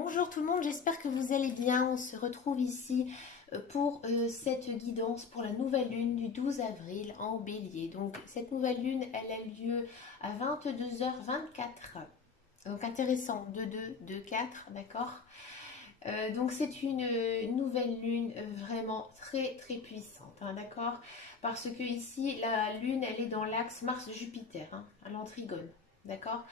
Bonjour tout le monde, j'espère que vous allez bien. On se retrouve ici pour cette guidance pour la nouvelle lune du 12 avril en Bélier. Donc cette nouvelle lune, elle a lieu à 22h24. Donc intéressant, 2-2, 2-4, d'accord. Donc c'est une nouvelle lune vraiment très très puissante, hein, d'accord. Parce que ici, la lune, elle est dans l'axe Mars-Jupiter, hein, à l'antrigone, d'accord.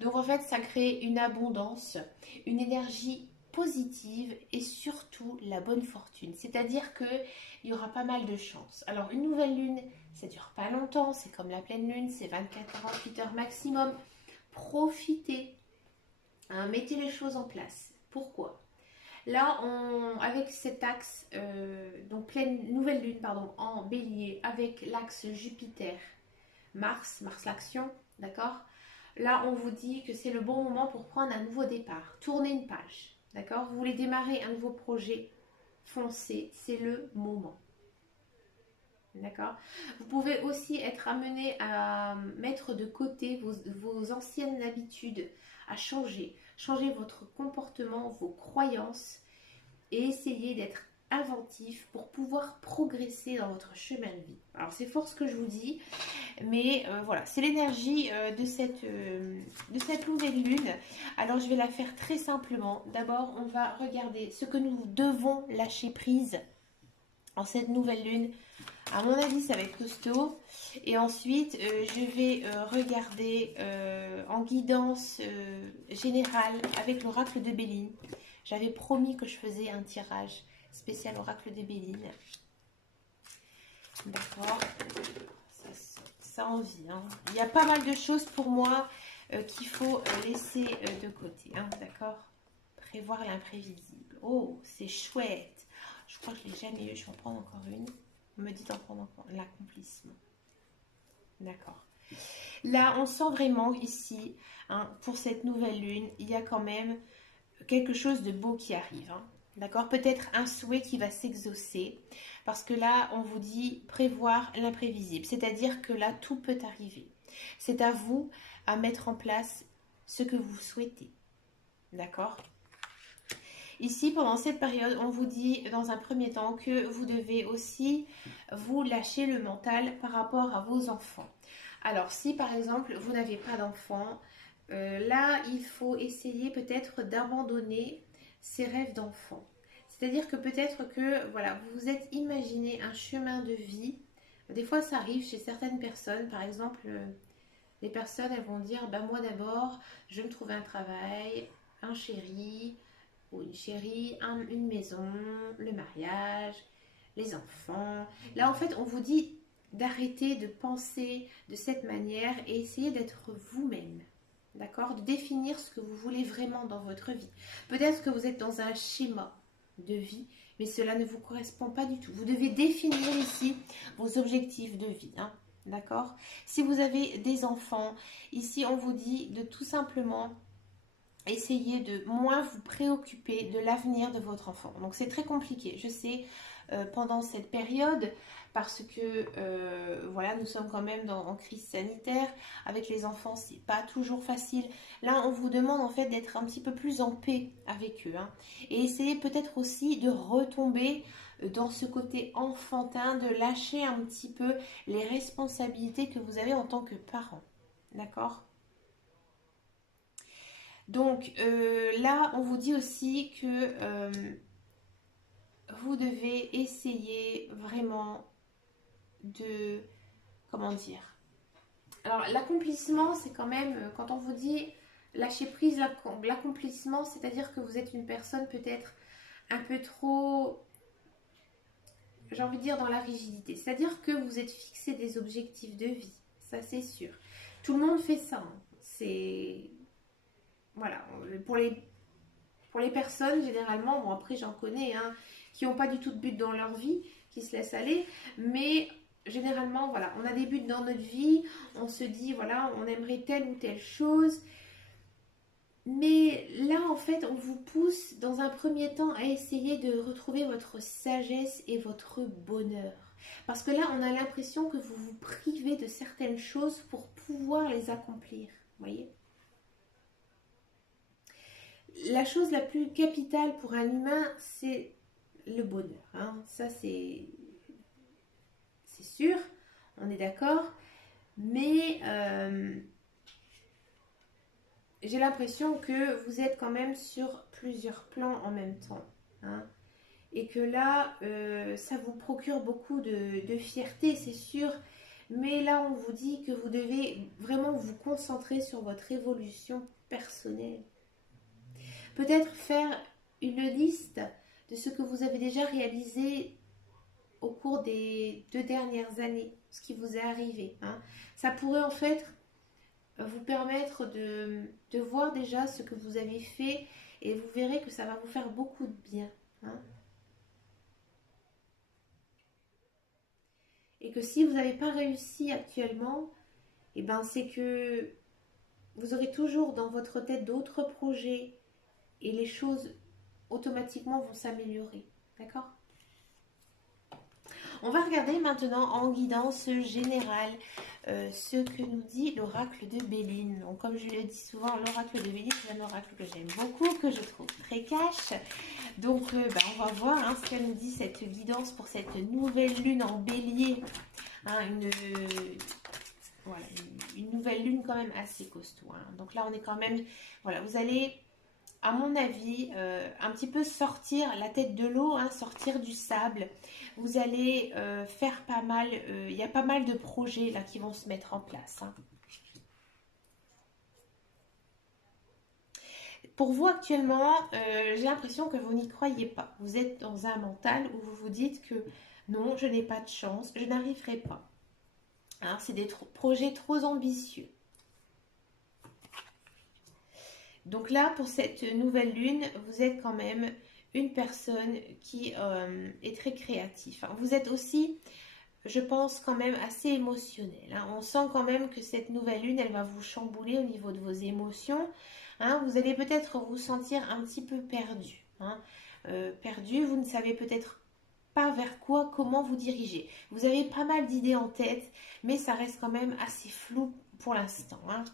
Donc en fait, ça crée une abondance, une énergie positive et surtout la bonne fortune. C'est-à-dire que il y aura pas mal de chance. Alors une nouvelle lune, ça dure pas longtemps, c'est comme la pleine lune, c'est 24-48 heures maximum. Profitez, hein, mettez les choses en place. Pourquoi? Là, avec cet axe, donc nouvelle lune, pardon, en bélier, avec l'axe Jupiter, Mars l'action, d'accord. Là, on vous dit que c'est le bon moment pour prendre un nouveau départ, tourner une page, d'accord. Vous voulez démarrer un nouveau projet, foncez, c'est le moment. D'accord. Vous pouvez aussi être amené à mettre de côté vos anciennes habitudes, à changer votre comportement, vos croyances et essayer d'être inventif pour pouvoir progresser dans votre chemin de vie. Alors c'est fort ce que je vous dis, mais voilà, c'est l'énergie de cette nouvelle lune. Alors je vais la faire très simplement. D'abord, on va regarder ce que nous devons lâcher prise en cette nouvelle lune. À mon avis, ça va être costaud. Et ensuite, je vais regarder en guidance générale avec l'oracle de Béline. J'avais promis que je faisais un tirage spécial oracle de Béline. D'accord. Ça en vit, hein. Il y a pas mal de choses pour moi qu'il faut laisser de côté. Hein, d'accord. Prévoir l'imprévisible. Oh, c'est chouette. Je crois que je ne l'ai jamais eu. Je vais en prendre encore une. On me dit d'en prendre encore. L'accomplissement. D'accord. Là, on sent vraiment ici, hein, pour cette nouvelle lune, il y a quand même quelque chose de beau qui arrive. Hein. D'accord. Peut-être un souhait qui va s'exaucer. Parce que là, on vous dit prévoir l'imprévisible. C'est-à-dire que là, tout peut arriver. C'est à vous à mettre en place ce que vous souhaitez. D'accord. Ici, pendant cette période, on vous dit dans un premier temps que vous devez aussi vous lâcher le mental par rapport à vos enfants. Alors, si par exemple, vous n'avez pas d'enfants, là, il faut essayer peut-être d'abandonner ces rêves d'enfants. C'est-à-dire que peut-être que, voilà, vous vous êtes imaginé un chemin de vie. Des fois, ça arrive chez certaines personnes. Par exemple, les personnes, elles vont dire, bah, moi d'abord, je vais me trouver un travail, un chéri, ou une chérie, une maison, le mariage, les enfants. Là, en fait, on vous dit d'arrêter de penser de cette manière et essayer d'être vous-même. D'accord. De définir ce que vous voulez vraiment dans votre vie. Peut-être que vous êtes dans un schéma de vie, mais cela ne vous correspond pas du tout. Vous devez définir ici vos objectifs de vie. Hein. D'accord. Si vous avez des enfants, ici, on vous dit de tout simplement essayez de moins vous préoccuper de l'avenir de votre enfant. Donc c'est très compliqué, je sais, pendant cette période, parce que voilà, nous sommes quand même en crise sanitaire. Avec les enfants, c'est pas toujours facile. Là, on vous demande en fait d'être un petit peu plus en paix avec eux. Hein, et essayez peut-être aussi de retomber dans ce côté enfantin, de lâcher un petit peu les responsabilités que vous avez en tant que parent. D'accord. Donc là, on vous dit aussi que vous devez essayer vraiment de... Comment dire? Alors l'accomplissement, c'est quand même, quand on vous dit lâcher prise, l'accomplissement, c'est-à-dire que vous êtes une personne peut-être un peu trop, j'ai envie de dire, dans la rigidité. C'est-à-dire que vous êtes fixé des objectifs de vie, ça c'est sûr. Tout le monde fait ça. Hein. C'est... Voilà, pour les personnes, généralement, bon après j'en connais, hein, qui n'ont pas du tout de but dans leur vie, qui se laissent aller, mais généralement, voilà, on a des buts dans notre vie, on se dit, voilà, on aimerait telle ou telle chose, mais là, en fait, on vous pousse dans un premier temps à essayer de retrouver votre sagesse et votre bonheur. Parce que là, on a l'impression que vous vous privez de certaines choses pour pouvoir les accomplir, vous voyez. la chose la plus capitale pour un humain, c'est le bonheur. Hein. Ça, c'est sûr, on est d'accord. Mais j'ai l'impression que vous êtes quand même sur plusieurs plans en même temps. Hein. Et que là, ça vous procure beaucoup de fierté, c'est sûr. Mais là, on vous dit que vous devez vraiment vous concentrer sur votre évolution personnelle. Peut-être faire une liste de ce que vous avez déjà réalisé au cours des 2 dernières années, ce qui vous est arrivé. Hein. Ça pourrait en fait vous permettre de voir déjà ce que vous avez fait et vous verrez que ça va vous faire beaucoup de bien. Hein. Et que si vous n'avez pas réussi actuellement, eh ben c'est que vous aurez toujours dans votre tête d'autres projets et les choses automatiquement vont s'améliorer. D'accord? On va regarder maintenant en guidance générale ce que nous dit l'oracle de Béline. Donc, comme je le dis souvent, l'oracle de Béline, c'est un oracle que j'aime beaucoup, que je trouve très cash. Donc, on va voir hein, ce qu'elle nous dit, cette guidance pour cette nouvelle lune en bélier. Hein, une nouvelle lune quand même assez costaud. Hein. Donc là, on est quand même... Voilà, vous allez... à mon avis, un petit peu sortir la tête de l'eau, hein, sortir du sable. Vous allez faire pas mal, il y a pas mal de projets là qui vont se mettre en place. Hein. Pour vous actuellement, j'ai l'impression que vous n'y croyez pas. Vous êtes dans un mental où vous vous dites que non, je n'ai pas de chance, je n'arriverai pas. Hein, c'est des projets trop ambitieux. Donc là, pour cette nouvelle lune, vous êtes quand même une personne qui est très créative. Hein. Vous êtes aussi, je pense, quand même assez émotionnel. Hein. On sent quand même que cette nouvelle lune, elle va vous chambouler au niveau de vos émotions. Hein. Vous allez peut-être vous sentir un petit peu perdu. Hein. Perdu, vous ne savez peut-être pas vers quoi, comment vous diriger. Vous avez pas mal d'idées en tête, mais ça reste quand même assez flou pour l'instant. Hein.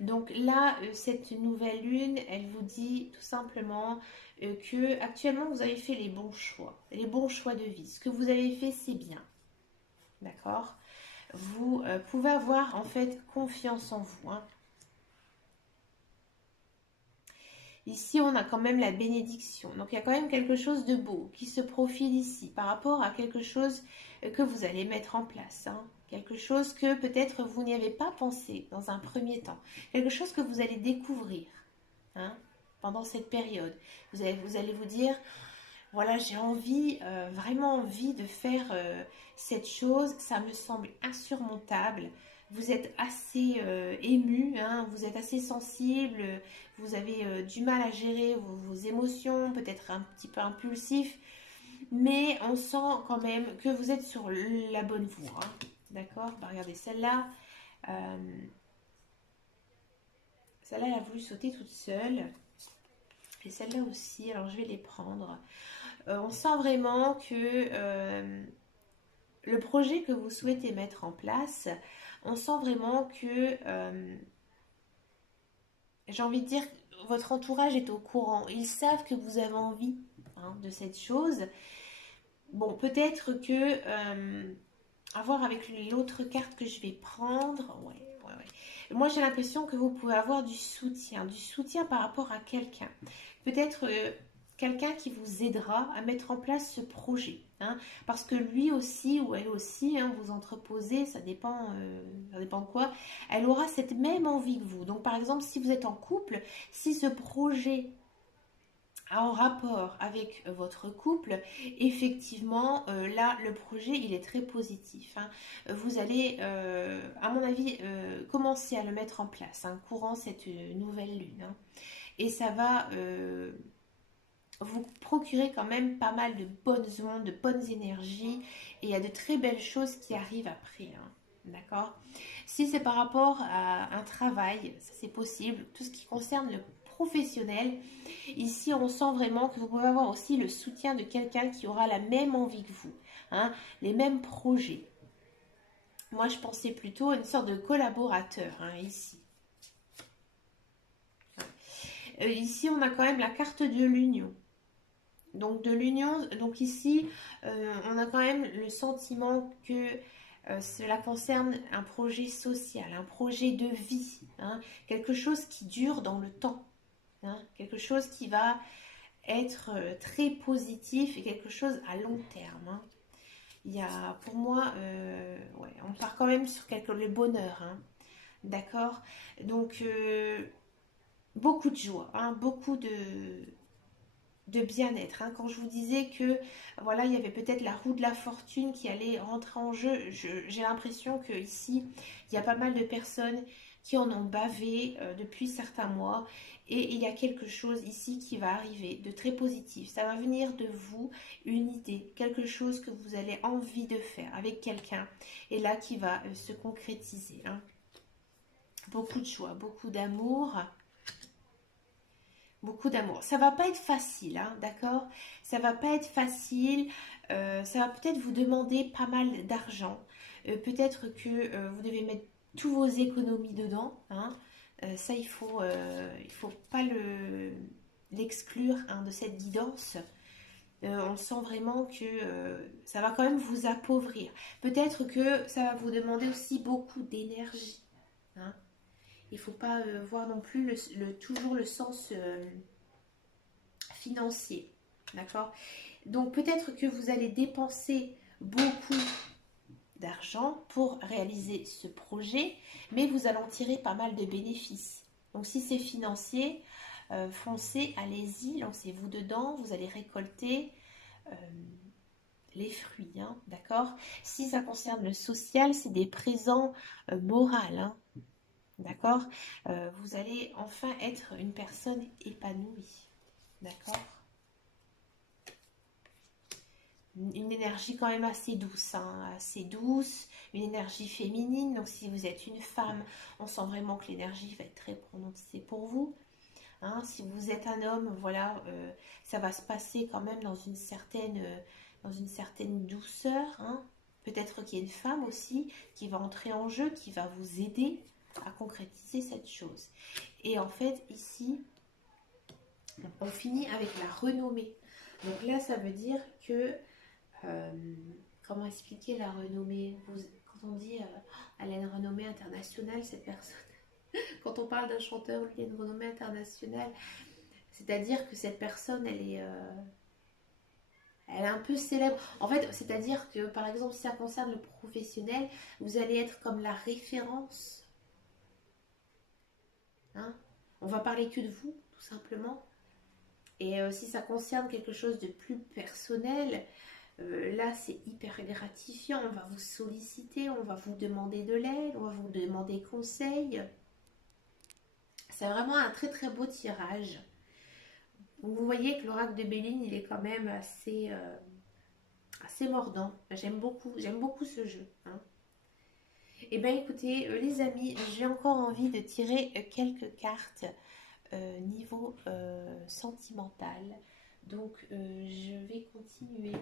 Donc là, cette nouvelle lune, elle vous dit tout simplement que actuellement vous avez fait les bons choix de vie. Ce que vous avez fait, c'est bien. D'accord? Vous pouvez avoir en fait confiance en vous. Hein. Ici, on a quand même la bénédiction. Donc, il y a quand même quelque chose de beau qui se profile ici par rapport à quelque chose que vous allez mettre en place. Hein. Quelque chose que peut-être vous n'y avez pas pensé dans un premier temps. Quelque chose que vous allez découvrir hein, pendant cette période. Vous allez vous dire, voilà, j'ai envie, vraiment envie de faire cette chose. Ça me semble insurmontable. Vous êtes assez ému, hein, vous êtes assez sensible, vous avez du mal à gérer vos émotions, peut-être un petit peu impulsif, mais on sent quand même que vous êtes sur la bonne voie. Hein, d'accord? Regardez, celle-là, celle-là, elle a voulu sauter toute seule. Et celle-là aussi, alors je vais les prendre. On sent vraiment que le projet que vous souhaitez mettre en place, on sent vraiment que, j'ai envie de dire, votre entourage est au courant. Ils savent que vous avez envie hein, de cette chose. Bon, peut-être que, à voir avec l'autre carte que je vais prendre, ouais. Moi, j'ai l'impression que vous pouvez avoir du soutien par rapport à quelqu'un. Peut-être quelqu'un qui vous aidera à mettre en place ce projet. Hein, parce que lui aussi ou elle aussi, hein, vous entreposez, ça dépend de quoi, elle aura cette même envie que vous. Donc par exemple, si vous êtes en couple, si ce projet a en rapport avec votre couple, effectivement, là, le projet, il est très positif. Hein. Vous allez, à mon avis, commencer à le mettre en place, hein, courant cette nouvelle lune. Hein. Et ça va vous procurer quand même pas mal de bonnes ondes, de bonnes énergies. Et il y a de très belles choses qui arrivent après. Hein. D'accord? Si c'est par rapport à un travail, ça c'est possible. Tout ce qui concerne le professionnel, ici on sent vraiment que vous pouvez avoir aussi le soutien de quelqu'un qui aura la même envie que vous. Hein, les mêmes projets. Moi je pensais plutôt à une sorte de collaborateur hein, ici. Ici, on a quand même la carte de l'union. Donc de l'union, donc ici, on a quand même le sentiment que cela concerne un projet social, un projet de vie, hein, quelque chose qui dure dans le temps, hein, quelque chose qui va être très positif et quelque chose à long terme, hein. Il y a, pour moi, ouais, on part quand même sur le bonheur, hein, d'accord? Donc, beaucoup de joie, hein, beaucoup de bien-être, hein. Quand je vous disais que voilà, il y avait peut-être la roue de la fortune qui allait rentrer en jeu, j'ai l'impression que ici, il y a pas mal de personnes qui en ont bavé depuis certains mois et il y a quelque chose ici qui va arriver de très positif. Ça va venir de vous, une idée, quelque chose que vous avez envie de faire avec quelqu'un et là qui va se concrétiser, hein. Beaucoup de joie, beaucoup d'amour. Beaucoup d'amour. Ça va pas être facile, hein, d'accord? Ça va pas être facile. Ça va peut-être vous demander pas mal d'argent. Peut-être que vous devez mettre tous vos économies dedans, hein. Ça, il faut pas l'exclure, hein, de cette guidance. On sent vraiment que ça va quand même vous appauvrir. Peut-être que ça va vous demander aussi beaucoup d'énergie, hein. Il ne faut pas voir non plus toujours le sens financier. D'accord? Donc peut-être que vous allez dépenser beaucoup d'argent pour réaliser ce projet, mais vous allez en tirer pas mal de bénéfices. Donc si c'est financier, foncez, allez-y, lancez-vous dedans, vous allez récolter euh, les fruits, hein, d'accord? Si ça concerne le social, c'est des présents moraux, hein, d'accord? Vous allez enfin être une personne épanouie, d'accord? Une énergie quand même assez douce, hein, assez douce, une énergie féminine. Donc si vous êtes une femme, on sent vraiment que l'énergie va être très prononcée pour vous, hein. Si vous êtes un homme, voilà, ça va se passer quand même dans une certaine douceur, hein. Peut-être qu'il y a une femme aussi qui va entrer en jeu, qui va vous aider à concrétiser cette chose. Et en fait, ici, on finit avec la renommée. Donc là, ça veut dire que euh, comment expliquer la renommée? Quand on dit elle a une renommée internationale, cette personne, quand on parle d'un chanteur, lui, il a une renommée internationale, c'est-à-dire que cette personne, elle est un peu célèbre. En fait, c'est-à-dire que, par exemple, si ça concerne le professionnel, vous allez être comme la référence, hein. On va parler que de vous, tout simplement. Et si ça concerne quelque chose de plus personnel, là, c'est hyper gratifiant. On va vous solliciter, on va vous demander de l'aide, on va vous demander conseil. C'est vraiment un très très beau tirage. Donc, vous voyez que l'oracle de Béline, il est quand même assez mordant. J'aime beaucoup ce jeu, hein. Et bien écoutez, les amis, j'ai encore envie de tirer quelques cartes niveau sentimental. Donc, je vais continuer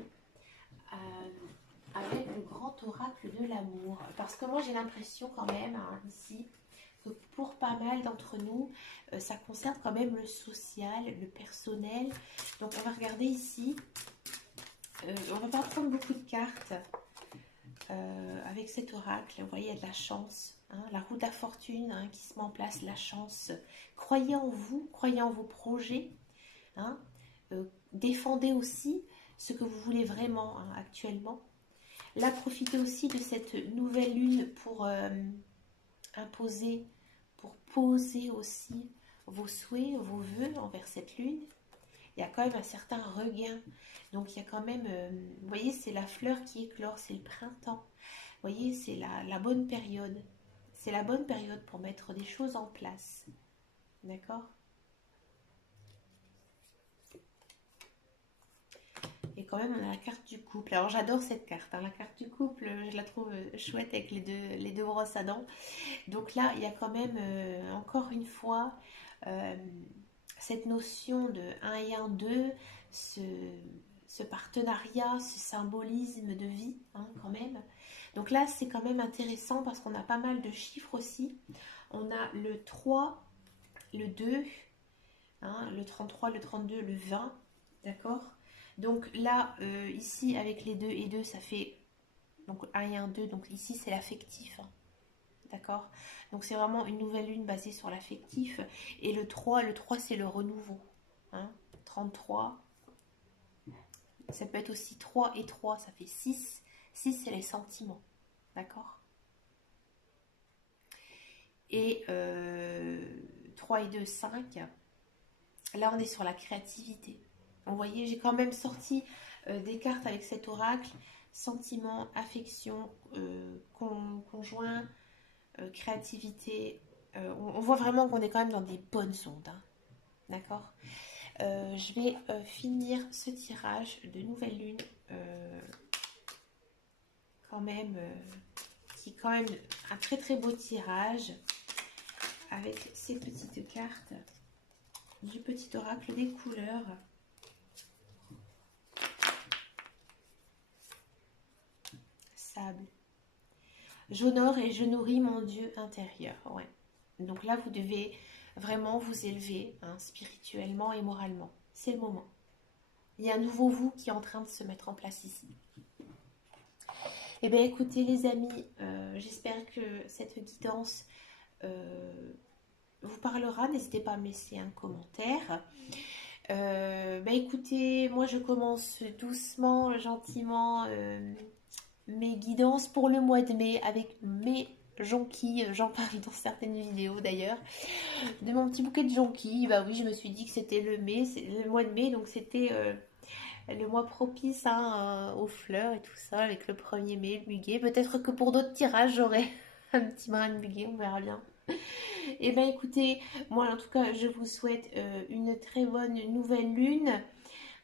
avec le grand oracle de l'amour. Parce que moi, j'ai l'impression quand même, hein, ici, que pour pas mal d'entre nous, ça concerne quand même le social, le personnel. Donc, on va regarder ici. On va pas prendre beaucoup de cartes avec cet oracle. Vous voyez, il y a de la chance, hein, la roue de la fortune, hein, qui se met en place, la chance. Croyez en vous, croyez en vos projets, hein. Défendez aussi ce que vous voulez vraiment, hein, actuellement. Là, profitez aussi de cette nouvelle lune pour imposer, pour poser aussi vos souhaits, vos vœux envers cette lune. Il y a quand même un certain regain. Donc, il y a quand même, vous voyez, c'est la fleur qui éclore, c'est le printemps. Vous voyez, c'est la bonne période. C'est la bonne période pour mettre des choses en place. D'accord? Et quand même, on a la carte du couple. Alors, j'adore cette carte, hein. La carte du couple, je la trouve chouette avec les deux brosses à dents. Donc là, il y a quand même, encore une fois, euh, cette notion de un et un 2, ce, ce partenariat, ce symbolisme de vie, hein, quand même. Donc là, c'est quand même intéressant parce qu'on a pas mal de chiffres aussi. On a le 3, le 2, hein, le 33, le 32, le 20, d'accord? Donc là, ici, avec les 2 et 2, ça fait donc 1 et 1, 2, donc ici, c'est l'affectif, hein, d'accord? Donc c'est vraiment une nouvelle lune basée sur l'affectif. Et le 3 c'est le renouveau, hein? 33, ça peut être aussi 3 et 3, ça fait 6. 6, c'est les sentiments, d'accord? Et 3 et 2, 5. Là, on est sur la créativité. Vous voyez, j'ai quand même sorti des cartes avec cet oracle. Sentiment, affection, conjoint, créativité. On voit vraiment qu'on est quand même dans des bonnes ondes, hein. D'accord. Je vais finir ce tirage de nouvelle lune. Quand même, qui est quand même un très très beau tirage. Avec ces petites cartes du petit oracle des couleurs. Sable. J'honore et je nourris mon Dieu intérieur. Ouais. Donc là, vous devez vraiment vous élever, hein, spirituellement et moralement. C'est le moment. Il y a un nouveau vous qui est en train de se mettre en place ici. Eh bien, écoutez les amis, j'espère que cette guidance vous parlera. N'hésitez pas à me laisser un commentaire. Écoutez, moi je commence doucement, gentiment mes guidances pour le mois de mai avec mes jonquilles. J'en parle dans certaines vidéos d'ailleurs. De mon petit bouquet de jonquilles. Bah oui, je me suis dit que c'était le mai, c'est le mois de mai, donc c'était le mois propice, hein, aux fleurs et tout ça, avec le 1er mai, le muguet. Peut-être que pour d'autres tirages, j'aurai un petit brin de muguet, on verra bien. Et bien écoutez, moi en tout cas, je vous souhaite une très bonne nouvelle lune,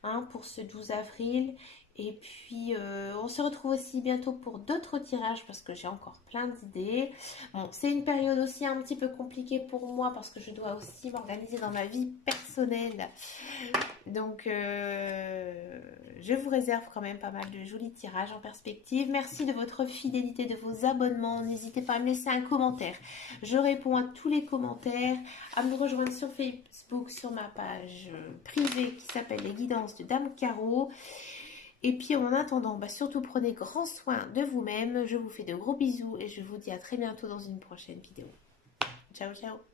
hein, pour ce 12 avril. Et puis, on se retrouve aussi bientôt pour d'autres tirages parce que j'ai encore plein d'idées. Bon, c'est une période aussi un petit peu compliquée pour moi parce que je dois aussi m'organiser dans ma vie personnelle. Donc, je vous réserve quand même pas mal de jolis tirages en perspective. Merci de votre fidélité, de vos abonnements. N'hésitez pas à me laisser un commentaire. Je réponds à tous les commentaires. À me rejoindre sur Facebook, sur ma page privée qui s'appelle Les Guidances de Dame Caro. Et puis en attendant, surtout prenez grand soin de vous-même. Je vous fais de gros bisous et je vous dis à très bientôt dans une prochaine vidéo. Ciao, ciao!